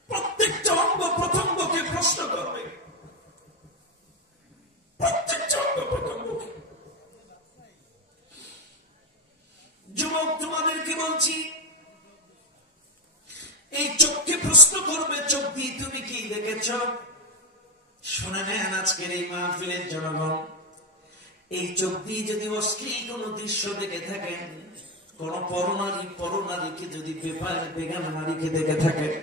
প্রত্যেকটা অঙ্গ প্রত্যঙ্গকে প্রশ্ন করবে, প্রত্যেকটা অঙ্গ প্রত্যঙ্গকে। যুবক তোমাদেরকে বলছি, এই চোখকে প্রশ্ন করবে, চোখ দিয়ে তুমি কি দেখেছ। শুনে নেন আজকের এই মাহফিলের জনগণ, এই চোখ দিয়ে যদি অশ্লীল কোন দৃশ্য দেখে থাকেন, কোন পরনারীকে যদি বেগানা নারীকে দেখে থাকেন,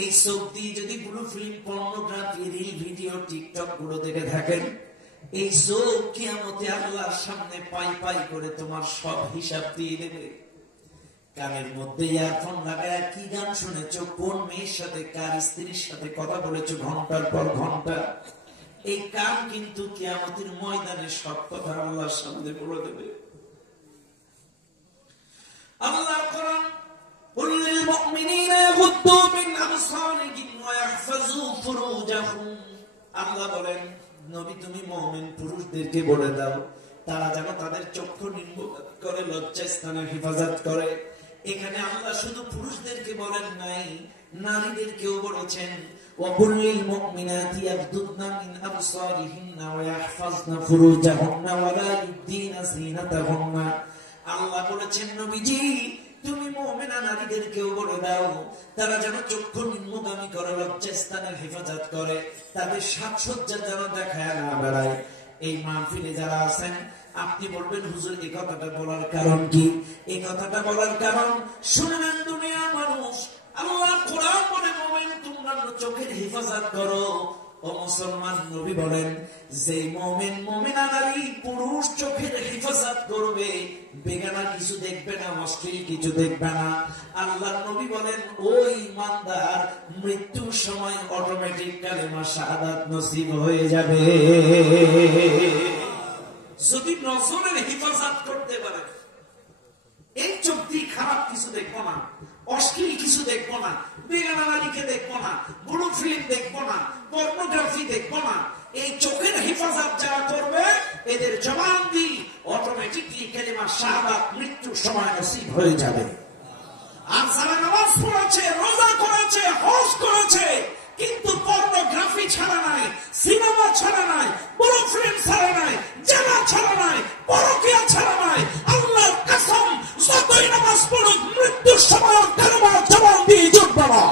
এই চোখ দিয়ে যদি blue film, pornography, reel video, TikTok গুলো দেখে থাকেন, এই চোখ কিয়ামতে আল্লাহর সামনে পাই পাই করে তোমার সব হিসাব দিয়ে দেবে। কানের মধ্যে ইয়ারফোন লাগায় কি গান শুনেছো, কোন মেয়ের সাথে কার স্ত্রীর সাথে কথা বলেছো ঘন্টার পর ঘন্টা, এই কান কিন্তু কিয়ামতের ময়দানে সব কথা আল্লাহর সামনে বলে দেবে। আল্লাহ কোরআন কুল লিল মুমিনিনা ইয়াগুদ্দু মিন আবসারিহিম ওয়া ইয়াহফাযু ফুরুজাহুম, আল্লাহ বলেন নবী তুমি মুমিন পুরুষদেরকে বলে দাও তারা যেন তাদের চক্ষু নিম্ন করে লজ্জাস্থানের হেফাজত করে। এখানে আল্লাহ শুধু পুরুষদেরকে বলেন নাই, নারীদেরকেও বলেছেন ওয়া কুল লিল মুমিনাতি ইয়াগদুদনা মিন আবসারিহিন্না ওয়া ইয়াহফাযনা ফুরুজাহুন্না ওয়া লা ইউবদিনা যিনাতাহুন্না। আল্লাহ বলেছেন নবীজি তুমি মুমিনা নারীদেরকেও বলে দাও তারা যেন চক্ষু নিম্নগামী করে লজ্জাস্থানের হেফাজত করে, তাদের সাজসজ্জা যেন দেখায় না বেড়ায়। এই মাহফিলে যারা আছেন আপনি বলবেন হুজুর এই কথাটা বলার কারণ কি? এই কথাটা বলার কারণ শুনবেন দুনিয়ার মানুষ, আল্লাহ কোরআন বলে মুমিন তোমরা চোখের হেফাজত করো। ও মুসলমান নবী বলেন যে মুমিন মুমিনা নারী পুরুষ চোখের হেফাজত করবে, বেগানা কিছু দেখবে না, অশ্লীল কিছু দেখবে না। আল্লাহর নবী বলেন ওই ইমানদার মৃত্যুর সময় অটোমেটিক কালেমা শাহাদাত নসিব হয়ে যাবে যদি নজরের হেফাজত করতে পারে। এই চোখ দিয়ে খারাপ কিছু দেখবো না, অশ্লীল কিছু দেখবো না, বেগানা নারীকে দেখবো না, ব্লু ফিল্ম দেখবো না, পর্নোগ্রাফি দেখবো না। এই চোখের হেফাজত যারা করবে এদের জবান দিয়ে অটোমেটিকলি কালেমা শাহাদাত মৃত্যুর সময় নসিব হয়ে যাবে। আর যারা নামাজ পড়েছে, রোজা করেছে, হজ করেছে, কিন্তু পর্নোগ্রাফি ছাড়া নাই, সিনেমা ছাড়া নাই, বড় ফিল্ম ছাড়া নাই, জেনা ছাড়া নাই, পরকীয়া ছাড়া নাই, আল্লাহর কসম যতই নামাজ পড়ুক মৃত্যুর সময় কারবার জবান দিয়ে জুটবে না।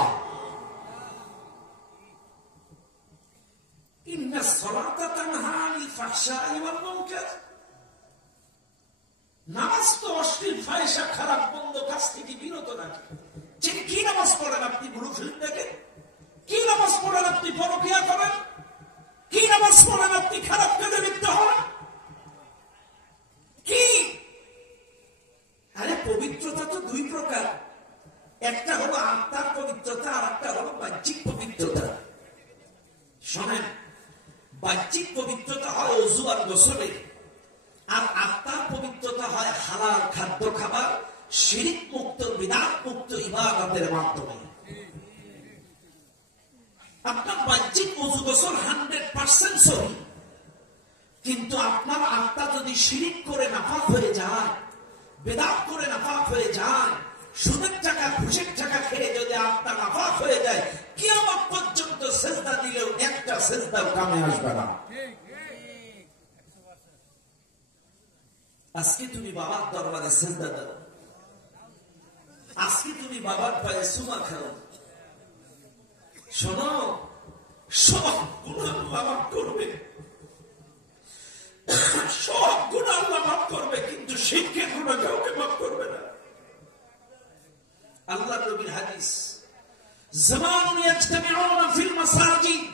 ইন্না সলাতা তানহা আনিল ফাহশাই ওয়াল মুনকার। নামাজ তো অশ্লীল ফাহিশা খারাপ মন্দ কাজ থেকে বিরত রাখে। যে কি নামাজ পড়েন আপনি ব্লু ফিল্ম দেখেন? কি নামাজ পড়েন আপনি পরকীয়া করেন? কি নামাজ পড়েন আপনি খারাপ কাজে লিপ্ত হন? কি? আরে পবিত্রতা তো দুই প্রকার, একটা হলো আত্মার পবিত্রতা, আর একটা হলো বাহ্যিক পবিত্রতা। শোনেন, বাহ্যিক পবিত্রতা হয় ওযু আর গোসলে, আর আত্মার পবিত্রতা হয় হালাল খাদ্য খাবার, শিরক মুক্ত, বিদআত মুক্ত ইবাদতের মাধ্যমে। আপনার বাহ্যিক ওযু গোসল 100% সহি, কিন্তু আপনার আত্মা যদি শিরক করে নাপাক হয়ে যায়, বিদআত করে নাপাক হয়ে যায়, সুদের টাকা ঘুষের টাকা খেয়ে যদি আত্মা নাপাক হয়ে যায়, কিয়ামত পর্যন্ত সিজদা দিলেও একটা সিজদাও কামে আসবে না। আজকে তুমি বাবার দরবারে সিজদা দাও, আজকে তুমি বাবার পায়ে চুমা খাও, শোনো, সব গুনাহ আল্লাহ মাফ করবে, সব গুনাহ আল্লাহ মাফ করবে, কিন্তু শিরকের গুনাহ কাউকে মাফ করবে না। আল্লাহ নবীর হাদিস, জামানুন ইয়াজতামিউনা ফিল মাসাজিদ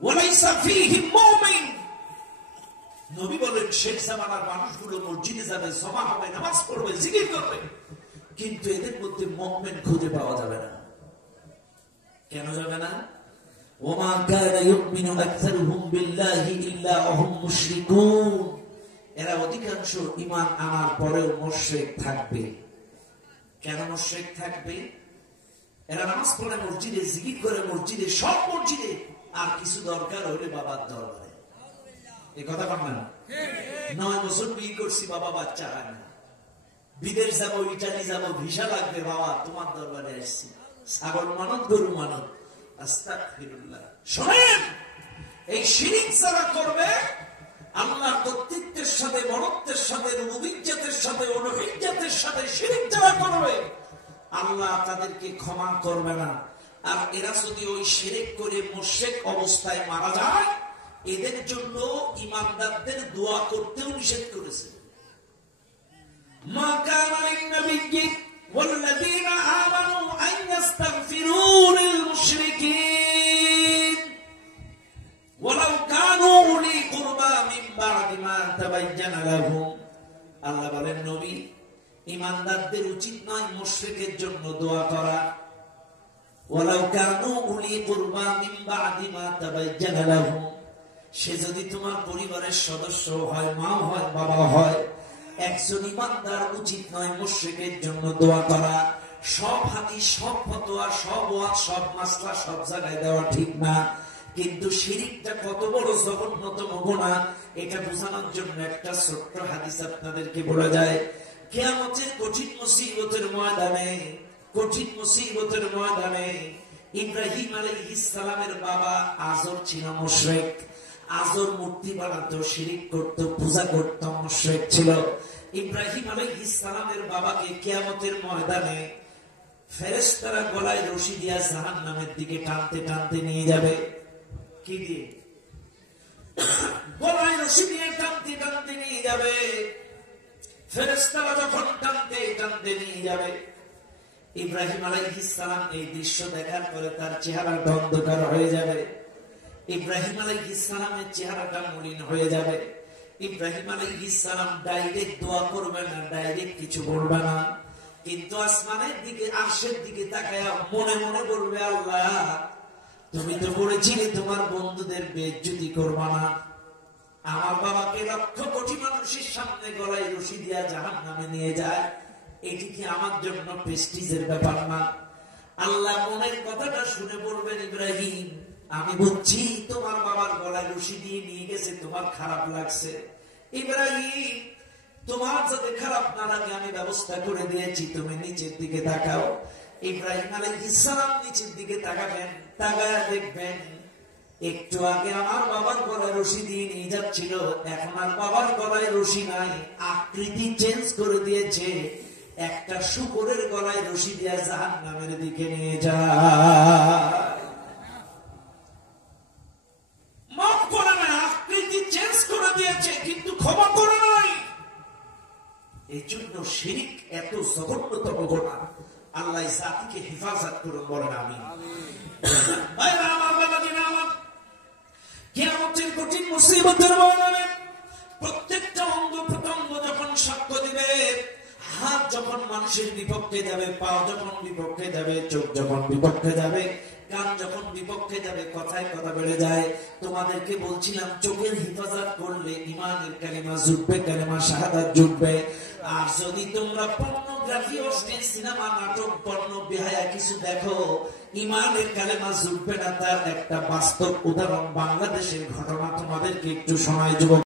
ওয়া লাইসা ফীহিম মুমিন। নবী বলেন, শেষ জামানার মানুষগুলো মসজিদে যাবে, জমা হবে, নামাজ পড়বে, জিকির করবে, কিন্তু এদের মধ্যে মুমিন খুঁজে পাওয়া যাবে না। কেন যাবে না? ওমা কানা ইউমিনু আকসারুহুম বিল্লাহি ইল্লা ওয়াহুম মুশরিকুন। এরা অধিকাংশ ঈমান আনার পরেও মুশরিক থাকবে। কেন মুশরিক থাকবে? এরা নামাজ পড়ে মসজিদে, জিকির করে মসজিদে, সব মসজিদে, আর কিছু দরকার হলে বাবার দরবারে। এই কথা বল না? 9 বছর বিয়ে করছি, বাবা বাচ্চা হয় না, বিদেশ যাবো, ইটালি যাবো, ভিসা লাগবে, বাবা তোমার দরবারে আসছি, ছাগল মানত, গরু মানত, আস্তাগফিরুল্লাহ। শোনেন, এই শিরক যারা করবে, আল্লাহর কর্তৃত্বের সাথে, মনত্বের সাথে, রুবুবিয়্যতের সাথে, উলুহিয়্যতের সাথে শিরক যারা করবে, আল্লাহ তাদেরকে ক্ষমা করবে না। আর এরা যদি ওই শিরক করে মুশরিক অবস্থায় মারা যায়, এদের জন্য ঈমানদারদের দোয়া করতেও নিষেধ করেছে। মা কানা লিন-নাবিয়্যি ওয়াল্লাযীনা আমানু আন ইস্তাগফিরু লিল মুশরিকিন ওয়ালাউ কানু উলি কুরবা মিন বা'দি মা তাবায়্যানা লাহুম। আল্লাহ বলেন, নবী, ঈমানদারদের উচিত নয় মুশরিকের জন্য দোয়া করা। ওয়ালাউ কানু উলি কুরবা মিন বা'দি মা তাবায়্যানা লাহুম। সে যদি তোমার পরিবারের সদস্য হয়, মা হয়, বাবা হয়, একজন ঈমানদার উচিত নয় মুশরিকের জন্য দোয়া করা। সব হাদিস, সব ফতোয়া, সব ওয়াজ, সব মাসলা সব জায়গায় দেওয়া ঠিক না, কিন্তু শিরকটা কত বড় জঘন্যতম গুনাহ এটা বোঝানোর জন্য একটা ছোট্ট হাদিস আপনাদেরকে বলা যায়। কিয়ামতের কঠিন মুসিবতের ময়দানে, কঠিন মুসিবতের ময়দানে ইব্রাহিম আলাইহিস সালামের বাবা আজর ছিল মুশরিক। আজর মূর্তি বানাতো, শিরক করত, পূজা করত, মুশরিক ছিল। ইব্রাহিম আলাইহিস সালামের বাবাকে কিয়ামতের ময়দানে ফেরেশতারা গলায় রশি দিয়ে জাহান্নামের দিকে টানতে টানতে নিয়ে যাবে। কি দিয়ে? গলায় রশি দিয়ে টানতে টানতে নিয়ে যাবে। ফেরেশতারা যখন টানতে টানতে নিয়ে যাবে, ইব্রাহিম আলাইহিস সালাম এই দৃশ্য দেখার পরে তার চেহারাটা অন্ধকার হয়ে যাবে। ইব্রাহিম আলাইহিস সালামের চেহারাটা মলিন হয়ে যাবে। ইব্রাহিম আলাইহিস সালাম ডাইরেক্ট দোয়া করবে না, ডাইরেক্ট কিছু বলবে না, কিন্তু আসমানের দিকে, আরশের দিকে তাকায়া মনে মনে বলবে, আল্লাহ তুমি তো বলেছিলে তোমার বন্ধুদের বেইজ্জতি করবা না। আমার বাবাকে লক্ষ কোটি মানুষের সামনে গলায় রশি দিয়া জাহান্নামে নিয়ে যায়, এটি কি আমার জন্য প্রেস্টিজের ব্যাপার না? আল্লাহ মনের কথাটা শুনে বলবেন, ইব্রাহিম আমি বুঝছি তোমার বাবার গলায় রশি দিয়ে নিয়ে গেছে, তোমার খারাপ লাগছে। ইব্রাহিম তোমার যাতে খারাপ না লাগে আমি ব্যবস্থা করে দিয়েছি, তুমি নিচের দিকে তাকাও। ইব্রাহিম আলাইহিস সালাম নিচের দিকে তাকাবেন, তাকায়া দেখবেন একটু আগে আমার বাবার গলায় রশি দিয়ে নিয়ে যাচ্ছিল, এখন আর বাবার গলায় রশি নাই, আকৃতি চেঞ্জ করে দিয়েছে, একটা শুকরের গলায় রশি দিয়ে জাহান্নামের দিকে নিয়ে যায়। মাফ করে না, আকৃতি চেঞ্জ করে দিয়েছে, কিন্তু ক্ষমা করে নাই। এই জন্য শিরক এত জঘন্যতম গুনাহ। আল্লাহ জাতিকে হেফাজত করুন, বলেন আমিন। ভাইরা আমার, বাবাজিরা আমার, কিয়ামতের কঠিন মুসিবতের ময়দানে প্রত্যেকটা অঙ্গ প্রত্যঙ্গ যখন সাক্ষ্য দিবে, হাত যখন মানুষের বিপক্ষে যাবে, পা যখন বিপক্ষে যাবে, চোখ যখন বিপক্ষে যাবে, কান যখন বিপক্ষে যাবে, কথায় কথা বেড়ে যায়। তোমাদেরকে বলছিলাম চোখের হেফাজত করলে ঈমানের কালিমা জুটবে, কালিমা শাহাদাত জুটবে। আর যদি তোমরা পর্নোগ্রাফি, অশ্লীল সিনেমা, নাটক, পর্ন, বেহায়া কিছু দেখো, ঈমানের কালিমা জুটবে না। তার একটা বাস্তব উদাহরণ বাংলাদেশের ঘটনা তোমাদেরকে একটু শোনাই যুবক।